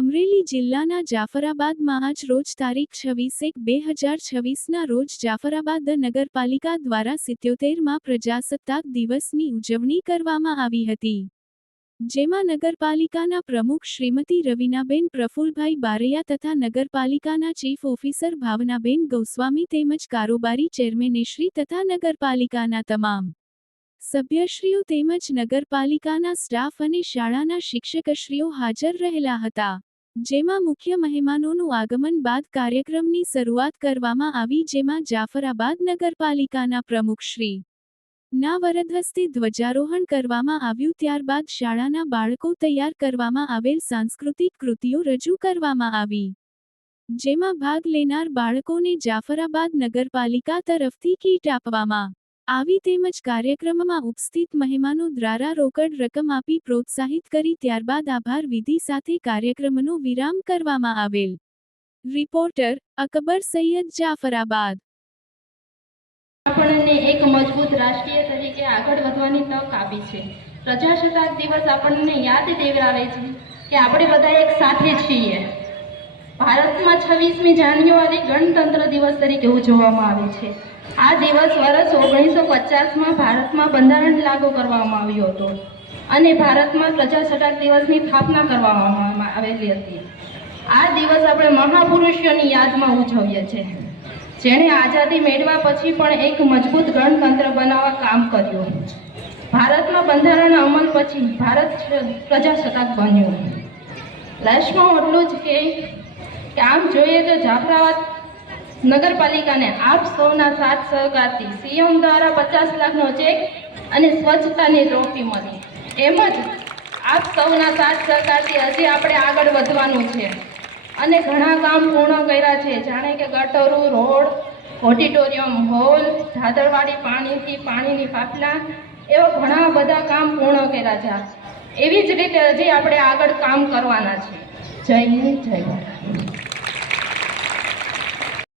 અમરેલી જિલ્લાના જાફરાબાદમાં આજ રોજ તારીખ 26/1/2026ના રોજ જાફરાબાદ નગરપાલિકા દ્વારા 77માં પ્રજાસત્તાક દિવસની ઉજવણી કરવામાં આવી હતી, જેમાં નગરપાલિકાના પ્રમુખ શ્રીમતી રવીનાબેન પ્રફુલભાઈ બારૈયા તથા નગરપાલિકાના ચીફ ઓફિસર ભાવનાબેન ગોસ્વામી તેમજ કારોબારી ચેરમેનશ્રી તથા નગરપાલિકાના તમામ સભ્યશ્રીઓ તેમજ નગરપાલિકાના સ્ટાફ અને શાળાના શિક્ષકશ્રીઓ હાજર રહેલા હતા, જેમાં મુખ્ય મહેમાનોનું આગમન બાદ કાર્યક્રમની શરૂઆત કરવામાં આવી, જેમાં જાફરાબાદ નગરપાલિકાના પ્રમુખશ્રી ના વરદ હસ્તે ધ્વજારોહણ કરવામાં આવ્યું। ત્યારબાદ શાળાના બાળકો તૈયાર કરવામાં આવેલ સાંસ્કૃતિક કૃતિઓ રજૂ કરવામાં આવી, જેમાં ભાગ લેનાર બાળકોને જાફરાબાદ નગરપાલિકા તરફથી કીટ આપવામાં આવી તેમજ કાર્યક્રમમાં ઉપસ્થિત મહેમાનો દ્વારા રોકડ રકમ આપી પ્રોત્સાહિત કરી ત્યારબાદ આભાર વિધિ સાથે કાર્યક્રમનો વિરામ કરવામાં આવેલ। રિપોર્ટર અકબર સૈયદ, જાફરાબાદ। આપણને એક મજબૂત રાષ્ટ્રીય તરીકે આગળ વધવાની તક આપી છે। પ્રજાસત્તાક દિવસ આપણને યાદ દેવડાવે છે કે આપણે બધા એક સાથે છીએ। ભારતમાં 26મી જાન્યુઆરી ગણતંત્ર દિવસ તરીકે ઉજવવામાં આવે છે। આ દિવસ વર્ષ 1950માં ભારતમાં બંધારણ લાગુ કરવામાં આવ્યું હતું અને ભારતમાં પ્રજાસત્તાક દિવસની સ્થાપના કરવામાં આવેલી હતી। આ દિવસ આપણે મહાપુરુષોની યાદમાં ઉજવીએ છીએ, જેણે આઝાદી મેળવ્યા પછી પણ એક મજબૂત ગણતંત્ર બનાવવા કામ કર્યું। ભારતમાં બંધારણ અમલ પછી ભારત પ્રજાસત્તાક બન્યું। લાસ્ટમાં એટલું જ કે આમ જોઈએ તો જાફરાબાદ નગરપાલિકાને આપ સૌના સાથ સહકારથી સીએમ દ્વારા 50 લાખનો ચેક અને સ્વચ્છતાની ટ્રોફી મળી। એમ જ આપ સૌના સાથ સહકારથી હજી આપણે આગળ વધવાનું છે અને ઘણા કામ પૂર્ણ કર્યા છે, જાણે કે ગટરો, રોડ, ઓડિટોરિયમ હોલ, ધાદરવાડી પાણીની પાપલા, એવા ઘણા બધા કામ પૂર્ણ કર્યા છે। એવી જ રીતે હજી આપણે આગળ કામ કરવાના છે। જય હિન્દ, જય ભારત।